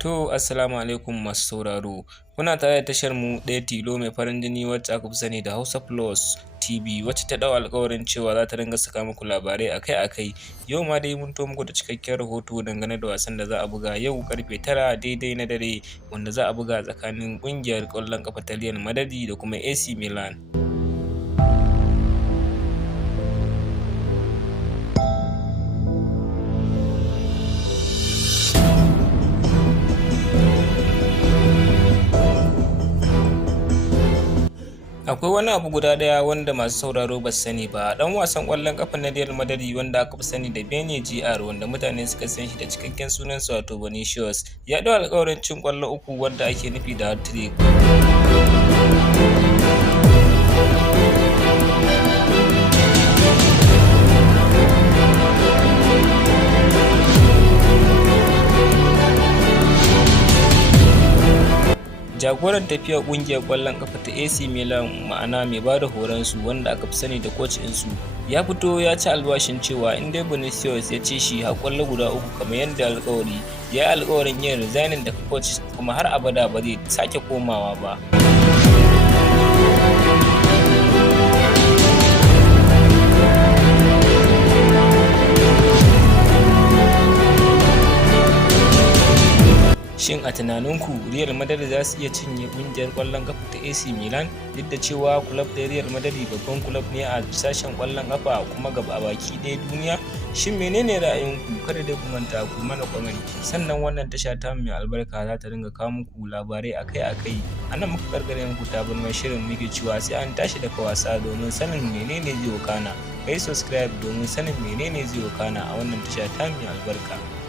To, assalamu alaikum masu sauraro. Kuna tare da tashar mu ɗaya tilo mai farin jini wacce aka fi sani da Hausa Plus TV, wacce ta ɗau alƙawarin cewa za ta dinga saka muku labarai akai-akai. Yau ma dai mun to muku da cikakken rahoto dangane da wasan da za a buga yau karfe 9 daidai na dare, wanda za a buga tsakanin ƙungiyar ƙwallon ƙafa ta Madrid da kuma AC Milan. Akwai wani abu guda ɗaya wanda masu sauraro ba su sani ba. Ɗan wasan ƙwallon ƙafa na Real Madrid wanda aka fi sani da bayanin GR, wanda mutane suka san shi da cikakken sunansa wato Vinicius, ya ɗau alƙawarin cin ƙwallo 3 wanda ake nufi da hat-trick. Jagoran tafiyar ƙungiyar ƙwallon ƙafa ta AC Milan, ma'ana mai bada horon su wanda aka fi sani da coach ɗinsu, ya fito ya ci albashin cewa in dai Vinicius ya ce shi har ƙwallo guda 3 kamar yadda alƙawari, ya yi alƙawarin yin resigning daga coach kuma har abada ba zai sake komawa ba. Shin a tunaninku Real Madrid za su iya cinye ƙungiyar ƙwallon ƙafa ta AC Milan, duk da cewa kulab ɗin Real Madrid babban kulab ne a sashen ƙwallon ƙafa kuma gaba baki ɗaya duniya? Shin menene ra'ayinku? Kada dai ku manta ku mana comment. Sannan wannan tasha ta mai albarka za ta dinga kawo muku labarai akai-akai. A nan muka karkare muku tabarmar shirin muke cewa sai an tashi daga wasa domin sanin menene zai wakana. Kai subscribe domin sanin menene zai wakana a wannan tasha ta mai albarka.